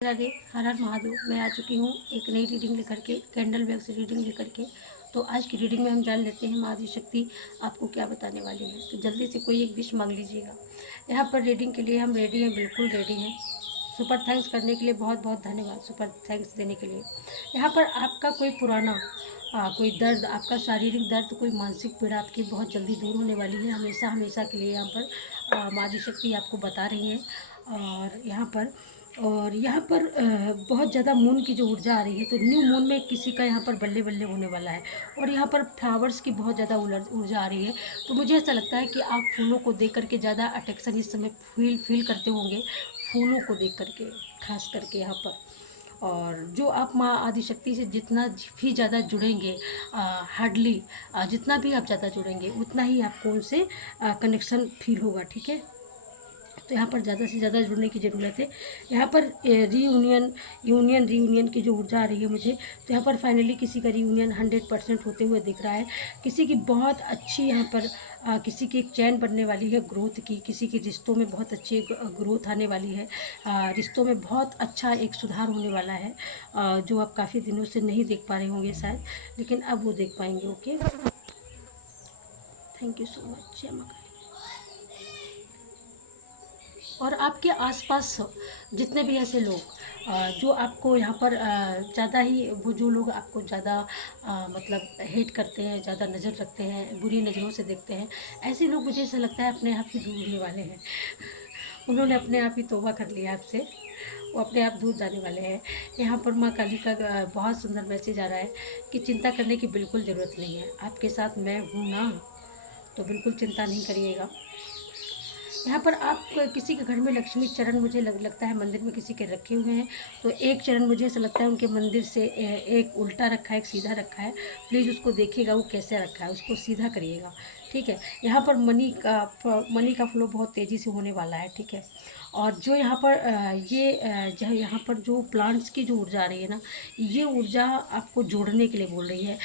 राधे, हर हर महादेव। मैं आ चुकी हूँ एक नई रीडिंग लेकर के, कैंडल वैक्स रीडिंग लेकर के। तो आज की रीडिंग में हम जान लेते हैं माँ आदिशक्ति आपको क्या बताने वाली है। तो जल्दी से कोई एक विश मांग लीजिएगा। यहाँ पर रीडिंग के लिए हम रेडी हैं, बिल्कुल रेडी हैं। सुपर थैंक्स करने के लिए बहुत बहुत धन्यवाद, सुपर थैंक्स देने के लिए। यहाँ पर आपका कोई पुराना कोई दर्द, आपका शारीरिक दर्द, कोई मानसिक पीड़ा आपकी बहुत जल्दी दूर होने वाली है, हमेशा हमेशा के लिए। यहाँ पर माँ आदिशक्ति आपको बता रही हैं। और यहाँ पर बहुत ज़्यादा मून की जो ऊर्जा आ रही है, तो न्यू मून में किसी का यहाँ पर बल्ले बल्ले होने वाला है। और यहाँ पर फ्लावर्स की बहुत ज़्यादा ऊर्जा आ रही है। तो मुझे ऐसा लगता है कि आप फूलों को देख करके ज़्यादा अट्रैक्शन इस समय फील करते होंगे, फूलों को देख करके, खास करके यहाँ पर। और जो आप माँ आदिशक्ति से जितना भी ज़्यादा जुड़ेंगे, हार्डली जितना भी आप ज़्यादा जुड़ेंगे, उतना ही आपको उनसे कनेक्शन फील होगा। ठीक है, तो यहाँ पर ज़्यादा से ज़्यादा जुड़ने की ज़रूरत है। यहाँ पर रीयूनियन की जो ऊर्जा आ रही है मुझे, तो यहाँ पर फाइनली किसी का रीयूनियन 100% होते हुए दिख रहा है। किसी की बहुत अच्छी यहाँ पर किसी की एक चैन बनने वाली है, ग्रोथ की, किसी की रिश्तों में बहुत अच्छी ग्रोथ आने वाली है। रिश्तों में बहुत अच्छा एक सुधार होने वाला है, जो आप काफ़ी दिनों से नहीं देख पा रहे होंगे शायद, लेकिन अब वो देख पाएंगे। Okay, thank you so much. जय माँ काली। और आपके आसपास जितने भी ऐसे लोग जो आपको यहाँ पर ज़्यादा ही, वो जो लोग आपको ज़्यादा मतलब हेट करते हैं, ज़्यादा नज़र रखते हैं, बुरी नज़रों से देखते हैं, ऐसे लोग मुझे ऐसा लगता है अपने आप ही दूर होने वाले हैं। उन्होंने अपने आप ही तौबा कर लिया आपसे, वो अपने आप दूर जाने वाले हैं। यहाँ पर माँ काली का बहुत सुंदर मैसेज आ रहा है कि चिंता करने की बिल्कुल ज़रूरत नहीं है, आपके साथ मैं हूँ ना, तो बिल्कुल चिंता नहीं करिएगा। यहाँ पर आप किसी के घर में लक्ष्मी चरण मुझे लगता है मंदिर में किसी के रखे हुए हैं। तो एक चरण मुझे ऐसा लगता है उनके मंदिर से एक उल्टा रखा है, एक सीधा रखा है। प्लीज़ उसको देखिएगा वो कैसे रखा है, उसको सीधा करिएगा। ठीक है, यहाँ पर मनी का फ्लो बहुत तेज़ी से होने वाला है। ठीक है, और जो यहाँ पर जो यहाँ पर जो प्लांट्स की जो ऊर्जा आ रही है ना, ये ऊर्जा आपको जोड़ने के लिए बोल रही है।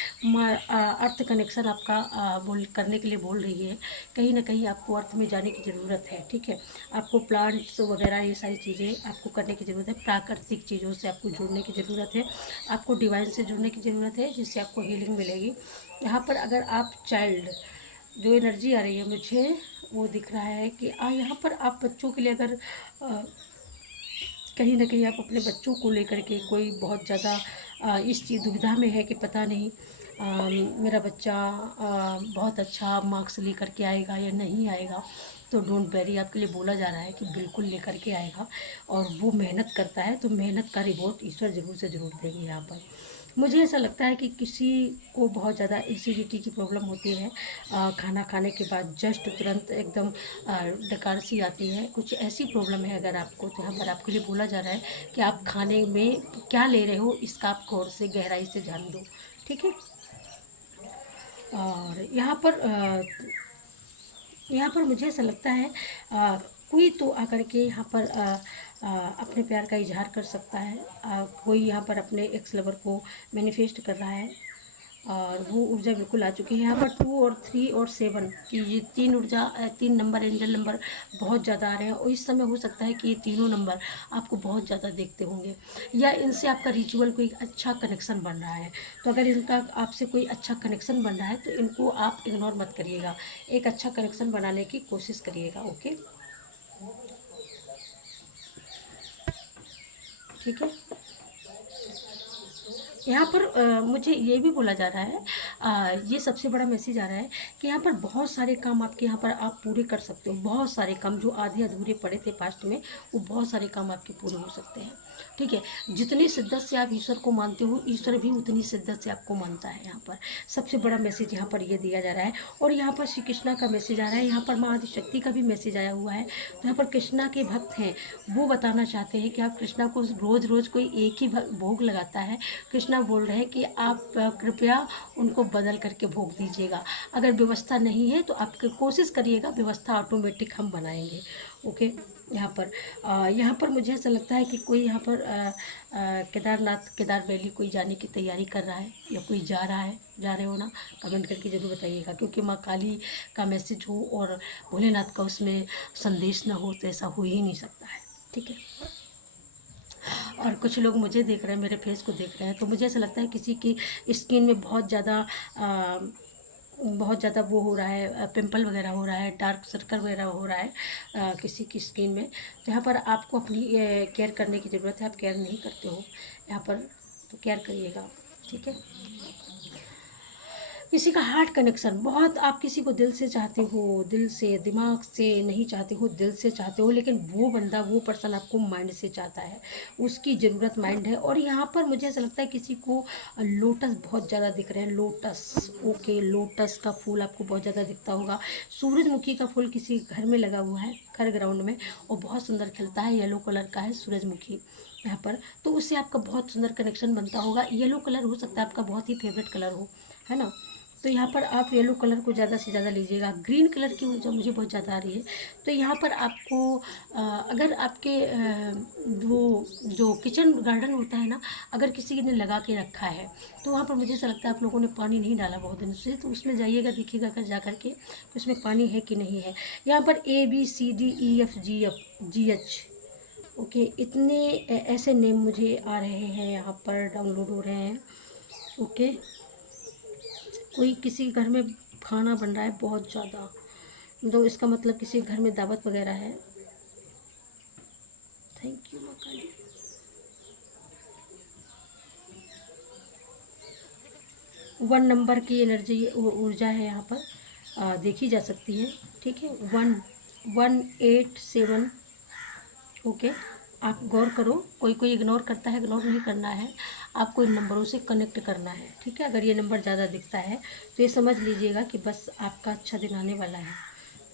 अर्थ कनेक्शन आपका बोल करने के लिए बोल रही है। कहीं ना कहीं आपको अर्थ में जाने की ज़रूरत है। ठीक है, आपको प्लांट्स वगैरह ये सारी चीज़ें आपको करने की ज़रूरत है, प्राकृतिक चीज़ों से आपको जुड़ने की ज़रूरत है, आपको डिवाइन से जुड़ने की ज़रूरत है, जिससे आपको हीलिंग मिलेगी। यहाँ पर अगर आप चाइल्ड, जो एनर्जी आ रही है मुझे वो दिख रहा है कि यहाँ पर आप बच्चों के लिए अगर कहीं ना कहीं आप अपने बच्चों को लेकर के कोई बहुत ज़्यादा इस चीज़ दुविधा में है कि पता नहीं मेरा बच्चा बहुत अच्छा मार्क्स लेकर के आएगा या नहीं आएगा, तो डोंट वेरी, आपके लिए बोला जा रहा है कि बिल्कुल लेकर के आएगा। और वो मेहनत करता है तो मेहनत का रिवॉर्ड ईश्वर ज़रूर से ज़रूर देंगे। यहाँ पर मुझे ऐसा लगता है कि किसी को बहुत ज़्यादा एसिडिटी की प्रॉब्लम होती है, खाना खाने के बाद जस्ट तुरंत एकदम डकार सी आती है, कुछ ऐसी प्रॉब्लम है अगर आपको, तो यहाँ पर आपके लिए बोला जा रहा है कि आप खाने में क्या ले रहे हो इसका आप गौर से गहराई से ध्यान दो। ठीक है, और यहाँ पर मुझे ऐसा लगता है कोई तो आकर के यहाँ पर अपने प्यार का इजहार कर सकता है। कोई यहाँ पर अपने एक्स लवर को मैनिफेस्ट कर रहा है, और वो ऊर्जा बिल्कुल आ चुकी है। यहाँ पर 2 और 3 और 7 की ये तीन ऊर्जा, 3 नंबर, एंजल नंबर बहुत ज़्यादा आ रहे हैं। और इस समय हो सकता है कि ये तीनों नंबर आपको बहुत ज़्यादा देखते होंगे, या इनसे आपका रिचुअल कोई अच्छा कनेक्शन बन रहा है। तो अगर इनका आपसे कोई अच्छा कनेक्शन बन रहा है तो इनको आप इग्नोर मत करिएगा, एक अच्छा कनेक्शन बनाने की कोशिश करिएगा। ओके, ठीक है। यहाँ पर मुझे ये भी बोला जा रहा है, ये सबसे बड़ा मैसेज आ रहा है कि यहाँ पर बहुत सारे काम आपके यहाँ पर आप पूरे कर सकते हो। बहुत सारे काम जो आधे अधूरे पड़े थे पास्ट में, वो बहुत सारे काम आपके पूरे हो सकते हैं। ठीक है, जितनी शिद्दत से आप ईश्वर को मानते हो, ईश्वर भी उतनी शिद्दत से आपको मानता है। यहाँ पर सबसे बड़ा मैसेज यहाँ पर ये दिया जा रहा है। और यहाँ पर श्री कृष्णा का मैसेज आ रहा है, यहाँ पर माँ आदिशक्ति का भी मैसेज आया हुआ है। तो यहाँ पर कृष्णा के भक्त हैं, वो बताना चाहते हैं कि आप कृष्णा को रोज़ रोज़ कोई एक ही भोग लगाता है। कृष्णा बोल रहे हैं कि आप कृपया उनको बदल करके भोग दीजिएगा। अगर व्यवस्था नहीं है तो आप कोशिश करिएगा, व्यवस्था ऑटोमेटिक हम बनाएंगे। ओके, यहाँ पर मुझे ऐसा लगता है कि कोई यहाँ पर केदारनाथ, केदार वैली कोई जाने की तैयारी कर रहा है, या कोई जा रहा है, जा रहे हो ना, कमेंट करके ज़रूर बताइएगा। क्योंकि माँ काली का मैसेज हो और भोलेनाथ का उसमें संदेश ना हो तो ऐसा हो ही नहीं सकता है। ठीक है, और कुछ लोग मुझे देख रहे हैं, मेरे फेस को देख रहे हैं, तो मुझे ऐसा लगता है किसी की स्किन में बहुत ज़्यादा वो हो रहा है, पिंपल वगैरह हो रहा है, डार्क सर्कल वगैरह हो रहा है किसी की स्किन में। तो यहाँ पर आपको अपनी केयर करने की ज़रूरत है। आप केयर नहीं करते हो यहाँ पर, तो केयर करिएगा, ठीक है। किसी का हार्ट कनेक्शन बहुत, आप किसी को दिल से चाहते हो, दिल से, दिमाग से नहीं चाहते हो, दिल से चाहते हो, लेकिन वो बंदा, वो पर्सन आपको माइंड से चाहता है, उसकी ज़रूरत माइंड है। और यहाँ पर मुझे ऐसा लगता है किसी को लोटस बहुत ज़्यादा दिख रहे हैं, लोटस, ओके, लोटस का फूल आपको बहुत ज़्यादा दिखता होगा। सूरजमुखी का फूल किसी घर में लगा हुआ है, घर ग्राउंड में, और बहुत सुंदर खिलता है, येलो कलर का है सूरजमुखी यहाँ पर, तो उससे आपका बहुत सुंदर कनेक्शन बनता होगा। येलो कलर हो सकता है आपका बहुत ही फेवरेट कलर हो, है ना। तो यहाँ पर आप येलो कलर को ज़्यादा से ज़्यादा लीजिएगा। ग्रीन कलर की ऊर्जा मुझे बहुत ज़्यादा आ रही है, तो यहाँ पर आपको अगर आपके वो जो किचन गार्डन होता है ना, अगर किसी ने लगा के रखा है, तो वहाँ पर मुझे ऐसा लगता है आप लोगों ने पानी नहीं डाला बहुत दिन से, तो उसमें जाइएगा, देखिएगा कर जा कर के तो उसमें पानी है कि नहीं है। यहाँ पर ABCDEFGH ओके, इतने ऐसे नेम मुझे आ रहे हैं, यहाँ पर डाउनलोड हो रहे हैं, ओके। कोई किसी घर में खाना बन रहा है बहुत ज़्यादा, तो इसका मतलब किसी घर में दावत वगैरह है। थैंक यू माँ काली। वन नंबर की एनर्जी, ऊर्जा है यहाँ पर, देखी जा सकती है, ठीक है। 1187, ओके। आप गौर करो, कोई कोई इग्नोर करता है, इग्नोर नहीं करना है, आपको इन नंबरों से कनेक्ट करना है, ठीक है। अगर ये नंबर ज़्यादा दिखता है तो ये समझ लीजिएगा कि बस आपका अच्छा दिन आने वाला है,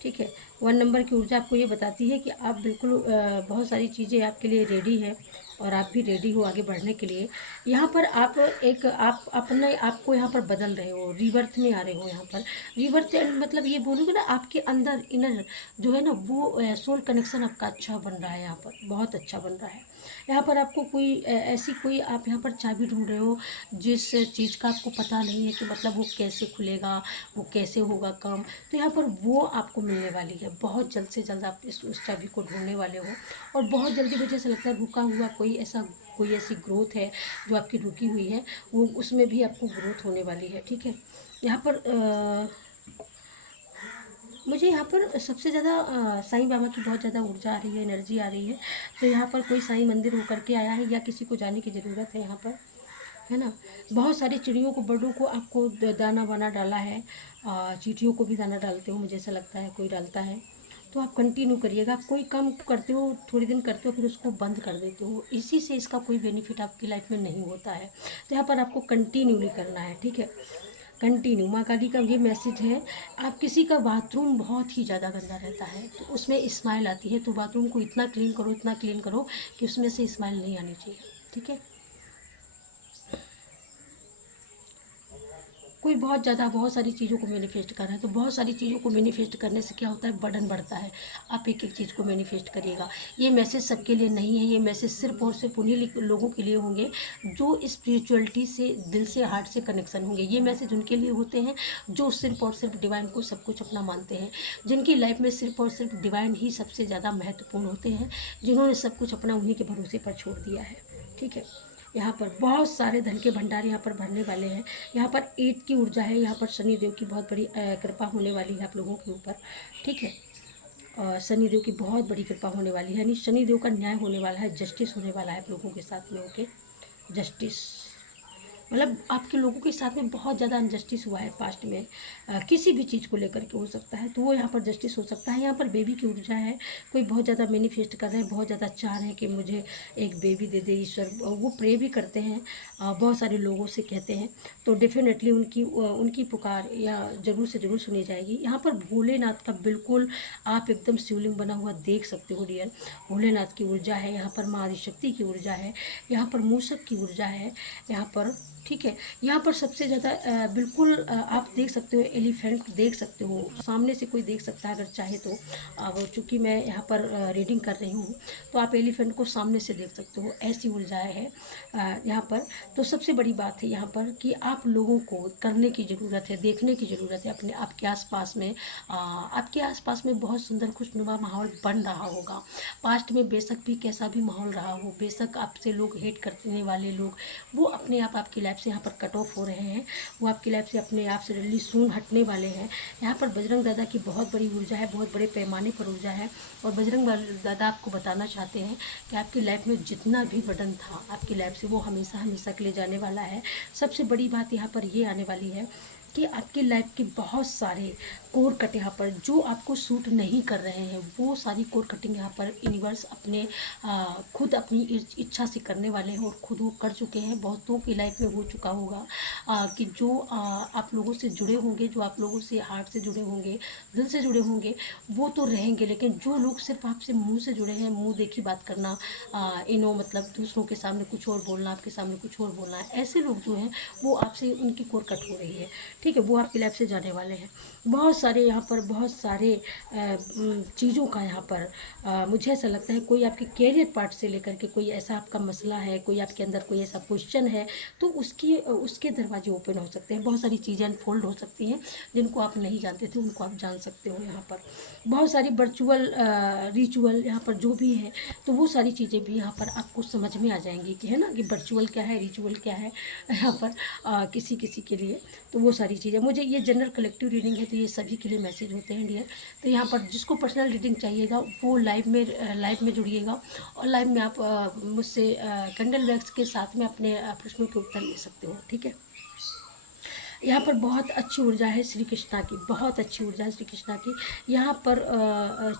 ठीक है। वन नंबर की ऊर्जा आपको ये बताती है कि आप बिल्कुल बहुत सारी चीज़ें आपके लिए रेडी है, और आप भी रेडी हो आगे बढ़ने के लिए। यहाँ पर आप अपने आप को यहाँ पर बदल रहे हो, रीबर्थ में आ रहे हो। यहाँ पर रीबर्थ मतलब ये बोलूँगी ना, आपके अंदर इनर जो है ना, वो सोल कनेक्शन आपका अच्छा बन रहा है, यहाँ पर बहुत अच्छा बन रहा है। यहाँ पर आपको कोई ऐसी कोई, आप यहाँ पर चाबी ढूंढ रहे हो जिस चीज़ का आपको पता नहीं है कि मतलब वो कैसे खुलेगा, वो कैसे होगा काम, तो यहाँ पर वो आपको मिलने वाली है। बहुत जल्द से जल्द आप उस चाबी को ढूंढने वाले हो, और बहुत जल्दी मुझे ऐसा लगता है रुका हुआ कोई ऐसी ग्रोथ है जो आपकी रुकी हुई है, वो उसमें भी आपको ग्रोथ होने वाली है, ठीक है। यहाँ पर मुझे यहाँ पर सबसे ज़्यादा साईं बाबा की बहुत ज़्यादा ऊर्जा आ रही है, एनर्जी आ रही है। तो यहाँ पर कोई साईं मंदिर होकर के आया है, या किसी को जाने की ज़रूरत है यहाँ पर, है ना। बहुत सारी चिड़ियों को, बर्डों को आपको दाना वाना डाला है, चींटियों को भी दाना डालते हो, मुझे ऐसा लगता है कोई डालता है। तो आप कंटिन्यू करिएगा। कोई काम करते हो, थोड़ी दिन करते हो, फिर उसको बंद कर देते हो, इसी से इसका कोई बेनिफिट आपकी लाइफ में नहीं होता है। तो यहाँ पर आपको कंटिन्यूली करना है, ठीक है। कंटिन्यू, माँ काली का ये मैसेज है। आप किसी का बाथरूम बहुत ही ज़्यादा गंदा रहता है, तो उसमें स्माइल आती है, तो बाथरूम को इतना क्लीन करो, इतना क्लीन करो कि उसमें से स्माइल नहीं आनी चाहिए, ठीक है। कोई बहुत ज़्यादा बहुत सारी चीज़ों को मैनिफेस्ट कर रहा है, तो बहुत सारी चीज़ों को मैनिफेस्ट करने से क्या होता है, बर्डन बढ़ता है। आप एक एक चीज़ को मैनिफेस्ट करिएगा। ये मैसेज सबके लिए नहीं है, ये मैसेज सिर्फ और सिर्फ उन्हीं लोगों के लिए होंगे जो स्पिरिचुअलिटी से, दिल से, हार्ट से कनेक्शन होंगे। ये मैसेज उनके लिए होते हैं जो सिर्फ और सिर्फ डिवाइन को सब कुछ अपना मानते हैं, जिनकी लाइफ में सिर्फ और सिर्फ डिवाइन ही सबसे ज़्यादा महत्वपूर्ण होते हैं, जिन्होंने सब कुछ अपना उन्हीं के भरोसे पर छोड़ दिया है, ठीक है। यहाँ पर बहुत सारे धन के भंडार यहाँ पर भरने वाले हैं। यहाँ पर 8 की ऊर्जा है, यहाँ पर शनिदेव की बहुत बड़ी कृपा होने वाली है आप लोगों के ऊपर, ठीक है। और शनिदेव की बहुत बड़ी कृपा होने वाली है, यानी शनिदेव का न्याय होने वाला है, जस्टिस होने वाला है आप लोगों के साथ में, ओके। जस्टिस मतलब आपके लोगों के साथ में बहुत ज़्यादा अनजस्टिस हुआ है पास्ट में, किसी भी चीज़ को लेकर के हो सकता है, तो वो यहाँ पर जस्टिस हो सकता है। यहाँ पर बेबी की ऊर्जा है, कोई बहुत ज़्यादा मैनिफेस्ट कर रहे हैं, बहुत ज़्यादा चाह रहे हैं कि मुझे एक बेबी दे दे ईश्वर, वो प्रे भी करते हैं, बहुत सारे लोगों से कहते हैं, तो डेफिनेटली उनकी पुकार या ज़रूर से ज़रूर सुनी जाएगी। यहाँ पर भोलेनाथ का बिल्कुल आप एकदम शिवलिंग बना हुआ देख सकते हो डियर, भोलेनाथ की ऊर्जा है। यहाँ पर माँ आदिशक्ति की ऊर्जा है, यहाँ पर मूषक की ऊर्जा है यहाँ पर, ठीक है। यहाँ पर सबसे ज़्यादा बिल्कुल आप देख सकते हो, एलिफेंट देख सकते हो, सामने से कोई देख सकता है अगर चाहे तो। अब चूँकि मैं यहाँ पर रीडिंग कर रही हूँ, तो आप एलिफेंट को सामने से देख सकते हो, ऐसी ऊर्जाएँ हैं यहाँ पर। तो सबसे बड़ी बात है यहाँ पर कि आप लोगों को करने की ज़रूरत है, देखने की ज़रूरत है अपने आपके आस-पास में। आपके आस-पास में बहुत सुंदर खुशनुमा माहौल बन रहा होगा। पास्ट में बेशक भी कैसा भी माहौल रहा हो, बेशक आपसे लोग हेट करने वाले लोग, वो अपने आप आपकी लाइफ से यहाँ पर कट ऑफ हो रहे हैं, वो आपकी लाइफ से अपने आप से जल्दी सून हटने वाले हैं। यहाँ पर बजरंग दादा की बहुत बड़ी ऊर्जा है, बहुत बड़े पैमाने पर ऊर्जा है। और बजरंग दादा आपको बताना चाहते हैं कि आपकी लाइफ में जितना भी बर्डन था आपकी लाइफ से, वो हमेशा हमेशा के लिए जाने वाला है। सबसे बड़ी बात यहाँ पर ये आने वाली है कि आपकी लाइफ के बहुत सारे कोर कट यहाँ पर जो आपको सूट नहीं कर रहे हैं, वो सारी कोर कटिंग यहाँ पर यूनिवर्स अपने खुद अपनी इच्छा से करने वाले हैं, और खुद वो कर चुके हैं। बहुतों की लाइफ में हो चुका होगा कि जो आप लोगों से जुड़े होंगे, जो आप लोगों से हार्ट से जुड़े होंगे, दिल से जुड़े होंगे, वो तो रहेंगे। लेकिन जो लोग सिर्फ आपसे मुंह से जुड़े हैं, मुंह देखी बात करना, मतलब दूसरों के सामने कुछ और बोलना, आपके सामने कुछ और बोलना, ऐसे लोग जो हैं वो आपसे उनकी कोर कट हो रही है, ठीक है। वो आपकी लाइफ से जाने वाले हैं। बहुत सारे यहाँ पर बहुत सारे चीज़ों का यहाँ पर मुझे ऐसा लगता है, कोई आपके कैरियर पार्ट से लेकर के कोई ऐसा आपका मसला है, कोई आपके अंदर कोई ऐसा क्वेश्चन है, तो उसके दरवाजे ओपन हो सकते हैं। बहुत सारी चीज़ें अनफोल्ड हो सकती हैं जिनको आप नहीं जानते थे, उनको आप जान सकते हो यहाँ पर। बहुत सारी वर्चुअल रिचुअल यहाँ पर जो भी है, तो वो सारी चीज़ें भी यहाँ पर आपको समझ में आ जाएंगी कि है ना, कि वर्चुअल क्या है, रिचुअल क्या है यहाँ पर किसी किसी के लिए। तो वो सारी चीज़ें, मुझे ये जनरल कलेक्टिव रीडिंग है, तो ये सभी के लिए मैसेज होते हैं डियर। तो यहाँ पर जिसको पर्सनल रीडिंग चाहिएगा वो लाइव में जुड़िएगा, और लाइव में आप मुझसे कैंडल वैक्स के साथ में अपने प्रश्नों के उत्तर ले सकते हो, ठीक है। यहाँ पर बहुत अच्छी ऊर्जा है श्री कृष्णा की, बहुत अच्छी ऊर्जा है श्री कृष्णा की। यहाँ पर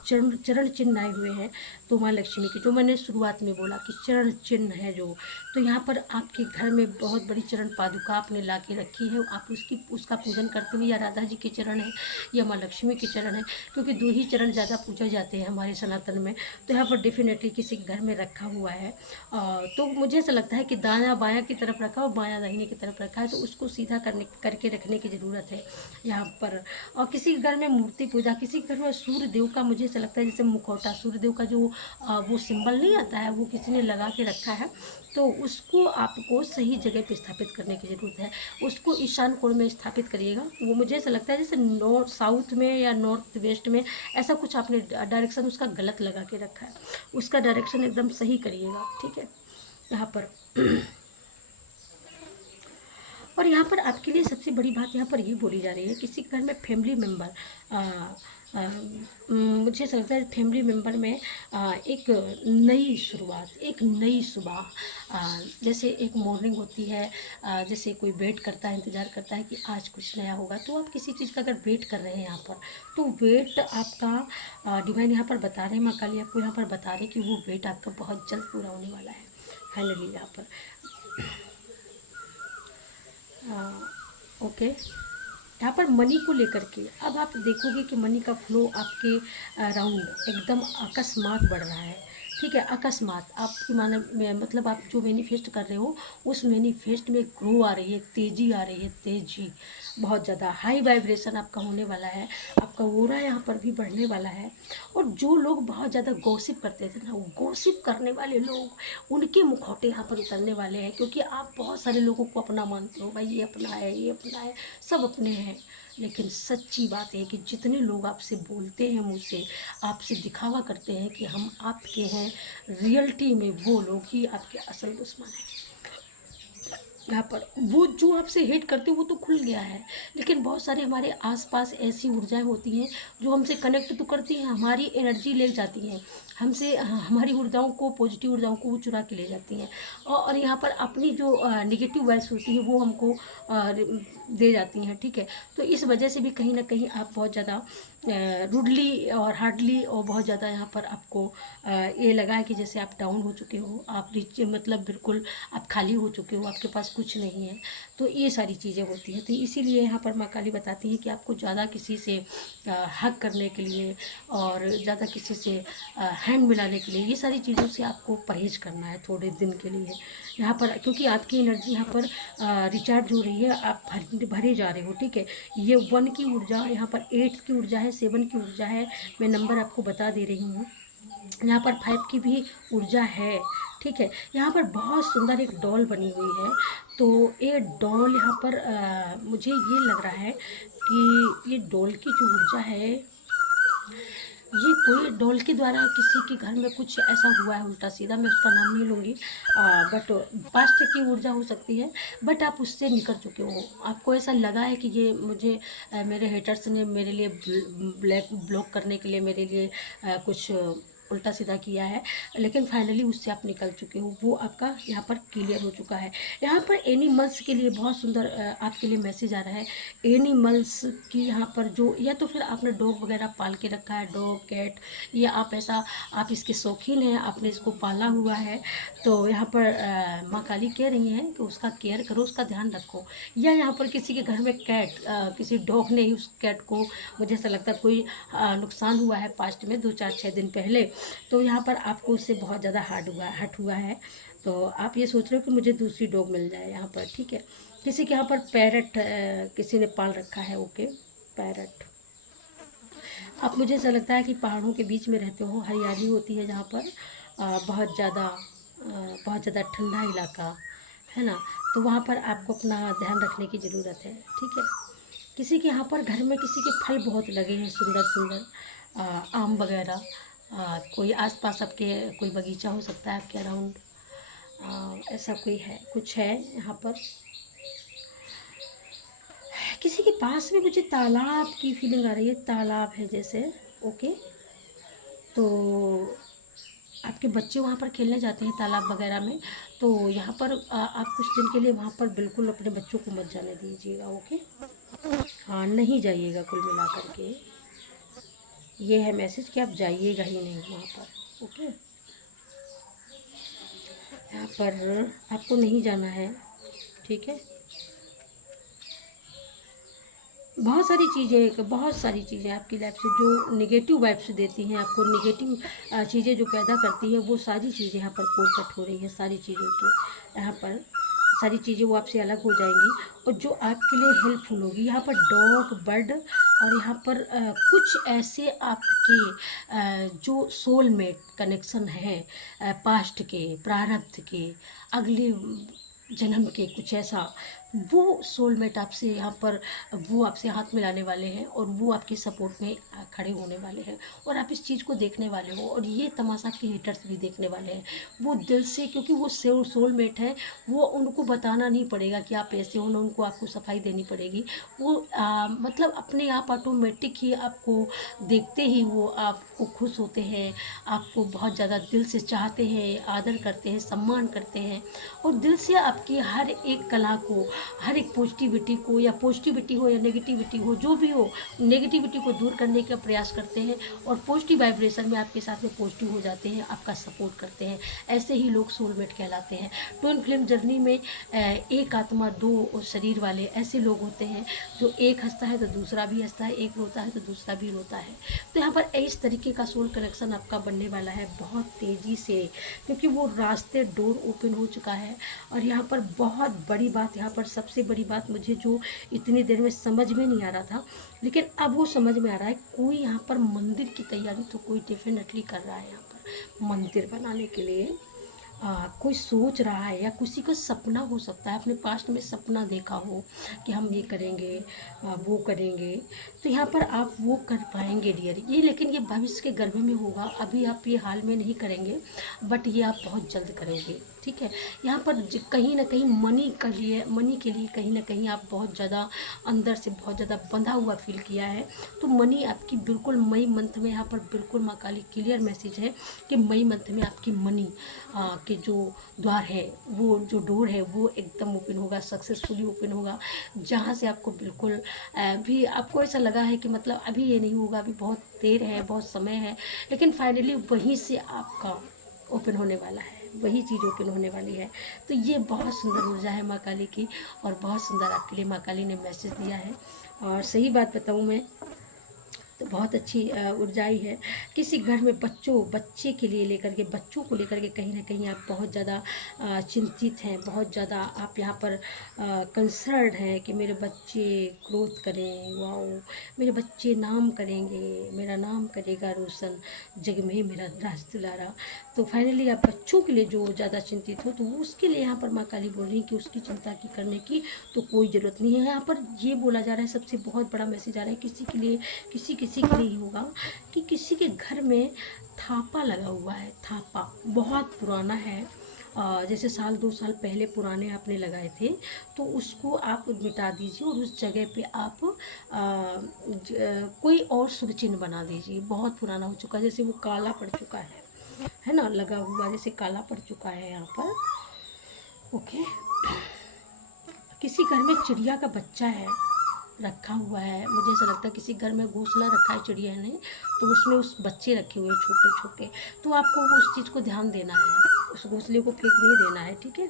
चरण चरण चिन्ह आए हुए हैं, तो माँ लक्ष्मी की, जो मैंने शुरुआत में बोला कि चरण चिन्ह है जो, तो यहाँ पर आपके घर में बहुत बड़ी चरण पादुका आपने ला के रखी है, आप उसका पूजन करते हुए, या राधा जी के चरण है या माँ लक्ष्मी के चरण है, क्योंकि दो ही चरण ज़्यादा पूजे जाते हैं हमारे सनातन में। तो यहाँ पर डेफिनेटली किसी के घर में रखा हुआ है, तो मुझे ऐसा लगता है कि दायां बायां की तरफ रखा और बायां दाहिने की तरफ रखा है, तो उसको सीधा करके रखने की ज़रूरत है यहाँ पर। और किसी के घर में मूर्ति पूजा, किसी के घर में सूर्य देव का, मुझे ऐसा लगता है जैसे मुखौटा, सूर्य देव का जो वो सिंबल नहीं आता है, वो किसी ने लगा के रखा है, तो उसको आपको सही जगह पे स्थापित करने की ज़रूरत है। उसको ईशान कोण में स्थापित करिएगा। वो मुझे ऐसा लगता है जैसे नॉर्थ साउथ में या नॉर्थ वेस्ट में ऐसा कुछ आपने डायरेक्शन उसका गलत लगा के रखा है, उसका डायरेक्शन एकदम सही करिएगा, ठीक है। यहाँ पर और यहाँ पर आपके लिए सबसे बड़ी बात यहाँ पर ये बोली जा रही है, किसी घर में फैमिली मेम्बर, मुझे ऐसा लगता है फैमिली मेम्बर में एक नई शुरुआत, एक नई सुबह, जैसे एक मॉर्निंग होती है, जैसे कोई वेट करता है, इंतज़ार करता है कि आज कुछ नया होगा, तो आप किसी चीज़ का अगर वेट कर रहे हैं यहाँ पर, तो वेट आपका डिवाइन यहाँ पर बता रहे हैं, माँ काली आपको यहाँ पर बता रहे हैं कि वो वेट आपका बहुत जल्द पूरा होने वाला है फाइनली यहाँ पर। ओके, यहाँ पर मनी को लेकर के अब आप देखोगे कि मनी का फ्लो आपके अराउंड एकदम अकस्मात बढ़ रहा है, ठीक है। अकस्मात आपकी मतलब आप जो मैनिफेस्ट कर रहे हो उस मैनिफेस्ट में ग्रो आ रही है, तेज़ी आ रही है, तेज़ी बहुत ज़्यादा हाई वाइब्रेशन आपका होने वाला है, आपका ऑरा यहाँ पर भी बढ़ने वाला है। और जो लोग बहुत ज़्यादा गॉसिप करते थे ना, वो गॉसिप करने वाले लोग, उनके मुखौटे यहाँ पर उतरने वाले हैं, क्योंकि आप बहुत सारे लोगों को अपना मानते हो, भाई ये अपना है, ये अपना है, सब अपने हैं। लेकिन सच्ची बात है कि जितने लोग आपसे बोलते हैं, मुँह से आपसे दिखावा करते हैं कि हम आपके हैं, रियलिटी में वो लोग ही आपके असल दुश्मन हैं। यहाँ पर वो जो आपसे हेट करते हैं वो तो खुल गया है, लेकिन बहुत सारे हमारे आसपास ऐसी ऊर्जाएं होती हैं जो हमसे कनेक्ट तो करती हैं, हमारी एनर्जी ले जाती हैं हमसे, हमारी ऊर्जाओं को, पॉजिटिव ऊर्जाओं को वो चुरा के ले जाती हैं, और यहाँ पर अपनी जो नेगेटिव वाइब्स होती है वो हमको दे जाती हैं, ठीक है। तो इस वजह से भी कहीं ना कहीं आप बहुत ज़्यादा रूडली और हार्डली और बहुत ज़्यादा यहाँ पर आपको ये लगा है कि जैसे आप डाउन हो चुके हो, आप मतलब बिल्कुल आप खाली हो चुके हो, आपके पास कुछ नहीं है। तो ये सारी चीज़ें होती हैं, तो इसीलिए यहाँ पर माँ काली बताती है कि आपको ज़्यादा किसी से हक करने के लिए और ज़्यादा किसी से हैंड मिलाने के लिए, ये सारी चीज़ों से आपको परहेज करना है थोड़े दिन के लिए यहाँ पर, क्योंकि आपकी एनर्जी यहाँ पर रिचार्ज हो रही है, आप भरे जा रहे हो, ठीक है। ये 1 की ऊर्जा, यहाँ पर 8 की ऊर्जा है, 7 की ऊर्जा है, मैं नंबर आपको बता दे रही हूँ। यहाँ पर 5 की भी ऊर्जा है, ठीक है। यहाँ पर बहुत सुंदर एक डॉल बनी हुई है। तो ये डॉल यहाँ पर मुझे ये लग रहा है कि ये डॉल की जो ऊर्जा है, ये कोई डॉल के द्वारा किसी के घर में कुछ ऐसा हुआ है उल्टा सीधा, मैं उसका नाम नहीं लूँगी, बट पास्ट की ऊर्जा हो सकती है। बट आप उससे निकल चुके हो, आपको ऐसा लगा है कि ये मुझे मेरे हेटर्स ने मेरे लिए ब्लॉक करने के लिए मेरे लिए कुछ उल्टा सीधा किया है, लेकिन फाइनली उससे आप निकल चुके हो, वो आपका यहाँ पर क्लियर हो चुका है। यहाँ पर एनिमल्स के लिए बहुत सुंदर आपके लिए मैसेज आ रहा है। एनिमल्स की यहाँ पर जो, या तो फिर आपने डॉग वगैरह पाल के रखा है, डॉग कैट, या आप ऐसा आप इसके शौकीन हैं, आपने इसको पाला हुआ है, तो यहाँ पर माँ काली कह रही हैं कि उसका केयर करो, उसका ध्यान रखो। या यहाँ पर किसी के घर में कैट, किसी डॉग ने ही उस कैट को, मुझे ऐसा लगता है कोई नुकसान हुआ है पास्ट में 2-4-6 दिन पहले, तो यहाँ पर आपको उससे बहुत ज़्यादा हट हुआ है। तो आप ये सोच रहे हो कि मुझे दूसरी डॉग मिल जाए यहाँ पर, ठीक है। किसी के यहाँ पर पैरट किसी ने पाल रखा है, ओके, पैरट। अब मुझे ऐसा लगता है कि पहाड़ों के बीच में रहते हो, हरियाली होती है जहाँ पर बहुत ज़्यादा ठंडा इलाका है ना, तो वहाँ पर आपको अपना ध्यान रखने की ज़रूरत है, ठीक है। किसी के यहाँ पर घर में किसी के फल बहुत लगे हैं, सुंदर सुंदर आम वगैरह, कोई आसपास आपके कोई बगीचा हो सकता है आपके अराउंड, ऐसा कोई है, कुछ है यहाँ पर। किसी के पास में मुझे तालाब की फीलिंग आ रही है, तालाब है जैसे, ओके। तो आपके बच्चे वहाँ पर खेलने जाते हैं तालाब वगैरह में, तो यहाँ पर आप कुछ दिन के लिए वहाँ पर बिल्कुल अपने बच्चों को मत जाने दीजिएगा, ओके। हाँ, नहीं जाइएगा कुल मिला करके, ये है मैसेज कि आप जाइएगा ही नहीं वहाँ पर, ओके। यहाँ पर आपको नहीं जाना है, ठीक है। बहुत सारी चीज़ें आपकी लाइफ से जो नेगेटिव वाइब्स देती हैं आपको, नेगेटिव चीज़ें जो पैदा करती हैं, वो सारी चीज़ें यहाँ पर कोट कट हो रही है, सारी चीज़ों की यहाँ पर सारी चीज़ें वो आपसे अलग हो जाएंगी और जो आपके लिए हेल्पफुल होगी। यहाँ पर डॉग, बर्ड, और यहाँ पर कुछ ऐसे आपके जो सोलमेट कनेक्शन हैं, पास्ट के, प्रारब्ध के, अगले जन्म के, कुछ ऐसा, वो सोलमेट आपसे यहाँ पर वो आपसे हाथ मिलाने वाले हैं और वो आपके सपोर्ट में खड़े होने वाले हैं, और आप इस चीज़ को देखने वाले हो, और ये तमाशा आपके हेटर्स भी देखने वाले हैं। वो दिल से, क्योंकि वो सोलमेट है, वो उनको बताना नहीं पड़ेगा कि आप ऐसे हो ना, उनको आपको सफाई देनी पड़ेगी। वो मतलब अपने आप ऑटोमेटिक ही आपको देखते ही वो आपको खुश होते हैं, आपको बहुत ज़्यादा दिल से चाहते हैं, आदर करते हैं, सम्मान करते हैं, और दिल से आपकी हर एक कला को, हर एक पॉजिटिविटी को, या पॉजिटिविटी हो या नेगेटिविटी हो, जो भी हो, नेगेटिविटी को दूर करने का प्रयास करते हैं और पॉजिटिव वाइब्रेशन में आपके साथ में पॉजिटिव हो जाते हैं, आपका सपोर्ट करते हैं। ऐसे ही लोग सोलमेट कहलाते हैं। ट्विन फ्लेम जर्नी में एक आत्मा दो शरीर वाले ऐसे लोग होते हैं, जो एक हंसता है तो दूसरा भी हंसता है, एक रोता है तो दूसरा भी रोता है। तो यहाँ पर इस तरीके का सोल कनेक्शन आपका बनने वाला है बहुत तेज़ी से, क्योंकि वो रास्ते, डोर ओपन हो चुका है। और यहाँ पर बहुत बड़ी बात, यहाँ पर सबसे बड़ी बात मुझे जो इतनी देर में समझ में नहीं आ रहा था, लेकिन अब वो समझ में आ रहा है। कोई यहाँ पर मंदिर की तैयारी तो कोई डेफिनेटली कर रहा है, यहाँ पर मंदिर बनाने के लिए कोई सोच रहा है, या किसी का सपना हो सकता है, अपने पास्ट में सपना देखा हो कि हम ये करेंगे, वो करेंगे, तो यहाँ पर आप वो कर पाएंगे डियर। ये लेकिन ये भविष्य के गर्भ में होगा, अभी आप ये हाल में नहीं करेंगे, बट ये आप बहुत जल्द करेंगे, ठीक है। यहाँ पर कहीं ना कहीं मनी के लिए कहीं ना कहीं आप बहुत ज़्यादा अंदर से बहुत ज़्यादा बंधा हुआ फील किया है, तो मनी आपकी बिल्कुल मई मंथ में, यहाँ पर बिल्कुल माँ काली क्लियर मैसेज है कि मई मंथ में आपकी मनी के जो द्वार है, वो जो डोर है, वो एकदम ओपन होगा, सक्सेसफुली ओपन होगा। जहाँ से आपको बिल्कुल भी आपको ऐसा लगा है कि मतलब अभी ये नहीं होगा, अभी बहुत देर है, बहुत समय है, लेकिन फाइनली वहीं से आपका ओपन होने वाला है, वही चीज़ ओपन होने वाली है। तो ये बहुत सुंदर ऊर्जा है माँ काली की, और बहुत सुंदर आपके लिए माँ काली ने मैसेज दिया है। और सही बात बताऊँ मैं, तो बहुत अच्छी ऊर्जाई है। किसी घर में बच्चे के लिए लेकर के, बच्चों को लेकर के कहीं ना कहीं आप बहुत ज़्यादा चिंतित हैं, बहुत ज़्यादा आप यहाँ पर कंसर्न हैं कि मेरे बच्चे ग्रोथ करें, वाओ मेरे बच्चे नाम करेंगे, मेरा नाम करेगा रोशन, जग में मेरा राज दुलारा। तो फाइनली आप बच्चों के लिए जो ज़्यादा चिंतित हो, तो उसके लिए यहाँ पर माँ काली बोल रही है कि उसकी चिंता की करने की तो कोई ज़रूरत नहीं है। यहाँ पर ये बोला जा रहा है, सबसे बहुत बड़ा मैसेज आ रहा है किसी के लिए, किसी किसी के लिए ही होगा कि किसी के घर में थापा लगा हुआ है। थापा बहुत पुराना है, जैसे साल 2 साल पहले पुराने आपने लगाए थे, तो उसको आप मिटा दीजिए और उस जगह पे आप कोई और शुभ चिन्ह बना दीजिए। बहुत पुराना हो चुका है, जैसे वो काला पड़ चुका है ना, लगा हुआ जैसे काला पड़ चुका है यहाँ पर। ओके, किसी घर में चिड़िया का बच्चा है, रखा हुआ है, मुझे ऐसा लगता है किसी घर में घोंसला रखा है चिड़िया ने, तो उसमें उस बच्चे रखे हुए छोटे छोटे, तो आपको उस चीज़ को ध्यान देना है, उस घोंसले को फेंक नहीं देना है, ठीक है,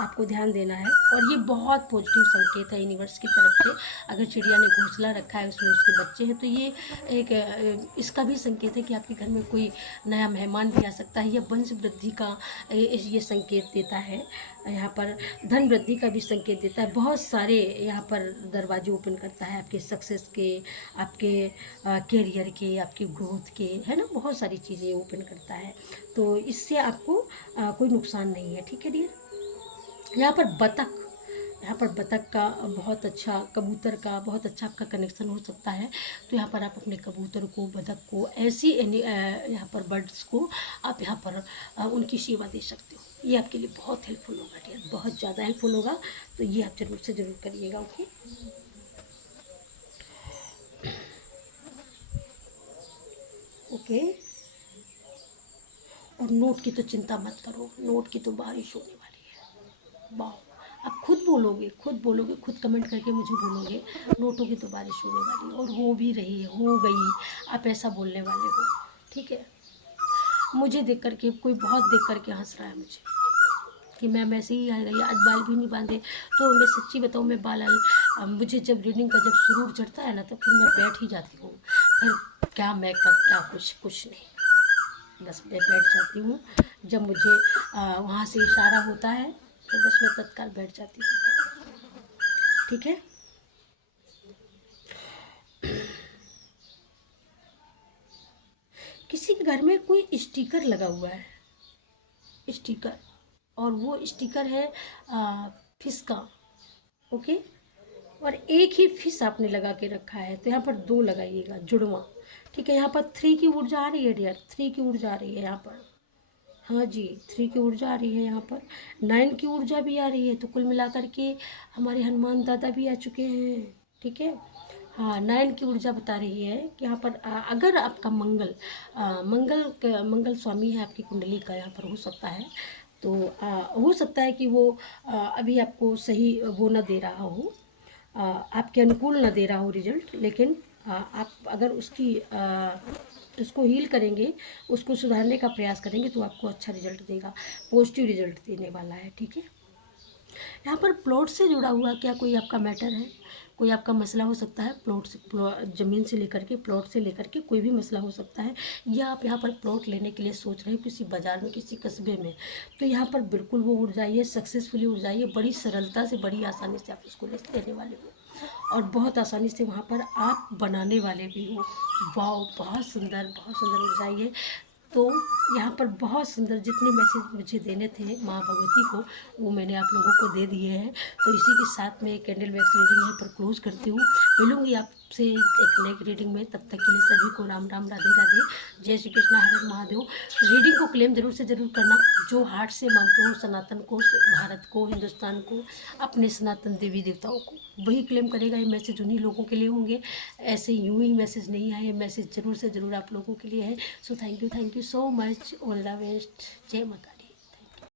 आपको ध्यान देना है। और ये बहुत पॉजिटिव संकेत है यूनिवर्स की तरफ से। अगर चिड़िया ने घोंसला रखा है, उसमें उसके बच्चे हैं, तो ये एक इसका भी संकेत है कि आपके घर में कोई नया मेहमान भी आ सकता है, या वंश वृद्धि का ये संकेत देता है। यहाँ पर धन वृद्धि का भी संकेत देता है। बहुत सारे यहाँ पर दरवाजे ओपन करता है आपके सक्सेस के, आपके कैरियर के, आपकी ग्रोथ के, है ना, बहुत सारी चीज़ें ओपन करता है। तो इससे आपको कोई नुकसान नहीं है, ठीक है डियर। यहाँ पर बतख का बहुत अच्छा, कबूतर का बहुत अच्छा आपका कनेक्शन हो सकता है। तो यहाँ पर आप अपने कबूतर को, बतख को, ऐसी यहाँ पर बर्ड्स को आप यहाँ पर उनकी सेवा दे सकते हो। ये आपके लिए बहुत हेल्पफुल होगा डियर, बहुत ज़्यादा हेल्पफुल होगा। तो ये आप जरूर से ज़रूर करिएगा। Okay, okay. और नोट की तो चिंता मत करो, नोट की तो बारिश होने वाली है। वाह, आप खुद बोलोगे, खुद कमेंट करके मुझे बोलोगे, नोटों की तो बारिश होने वाली है, और हो भी रही है, हो गई। आप ऐसा बोलने वाले हो, ठीक है। मुझे देख करके कोई बहुत देख करके हंस रहा है मुझे कि मैम ऐसे ही आ रही है, आज बाल भी नहीं बांधे। तो मैं सच्ची बताऊँ, मैं मुझे जब रीडिंग का जब सुरूर चढ़ता है ना, तो फिर मैं बैठ ही जाती हूँ। फिर क्या मेकअप, क्या कुछ नहीं, बस मैं बैठ जाती हूँ। जब मुझे वहाँ से इशारा होता है, तो बस मैं तत्काल बैठ जाती हूँ, ठीक है। किसी के घर में कोई स्टिकर लगा हुआ है, स्टिकर, और वो स्टिकर है फिश का। ओके, और एक ही फिश आपने लगा के रखा है, तो यहाँ पर 2 लगाइएगा, जुड़वा, ठीक है। यहाँ पर 3 की ऊर्जा आ रही है डियर, 3 की ऊर्जा आ रही है यहाँ पर। हाँ जी, 3 की ऊर्जा आ रही है यहाँ पर, 9 की ऊर्जा भी आ रही है। तो कुल मिलाकर के हमारे हनुमान दादा भी आ चुके हैं, ठीक है। हाँ, 9 की ऊर्जा बता रही है कि यहाँ पर अगर आपका मंगल स्वामी है आपकी कुंडली का, यहाँ पर हो सकता है। तो हो सकता है कि वो अभी आपको सही वो ना दे रहा हो, आपके अनुकूल ना दे रहा हो रिजल्ट, लेकिन आप अगर उसको हील करेंगे, उसको सुधारने का प्रयास करेंगे, तो आपको अच्छा रिजल्ट देगा, पॉजिटिव रिजल्ट देने वाला है, ठीक है। यहाँ पर प्लॉट से जुड़ा हुआ क्या कोई आपका मैटर है, कोई आपका मसला हो सकता है, ज़मीन से लेकर के, प्लॉट से लेकर के कोई भी मसला हो सकता है, या आप यहाँ पर प्लॉट लेने के लिए सोच रहे हो किसी बाज़ार में, किसी कस्बे में, तो यहाँ पर बिल्कुल वो उड़ जाइए, सक्सेसफुली उड़ जाइए, बड़ी सरलता से, बड़ी आसानी से आप उसको लेने वाले हो, और बहुत आसानी से वहाँ पर आप बनाने वाले भी हो। वाह, बहुत सुंदर उड़ जाइए। तो यहाँ पर बहुत सुंदर जितने मैसेज मुझे देने थे माँ भगवती को, वो मैंने आप लोगों को दे दिए हैं। तो इसी के साथ में कैंडल वैक्स रीडिंग यहीं पर क्लोज करती हूँ। मिलूंगी आपसे एक नेक्स्ट रीडिंग में, तब तक के लिए सभी को राम राम, राधे राधे, जय श्री कृष्णा, हर हर महादेव। रीडिंग को क्लेम जरूर से ज़रूर करना, जो हार्ट से मानते हो सनातन को, भारत को, हिंदुस्तान को, अपने सनातन देवी देवताओं को, वही क्लेम करेगा। ये मैसेज उन्हीं लोगों के लिए होंगे, ऐसे यूं ही मैसेज नहीं आए, मैसेज ज़रूर से ज़रूर आप लोगों के लिए है। So thank you so much, all the best, जय माता।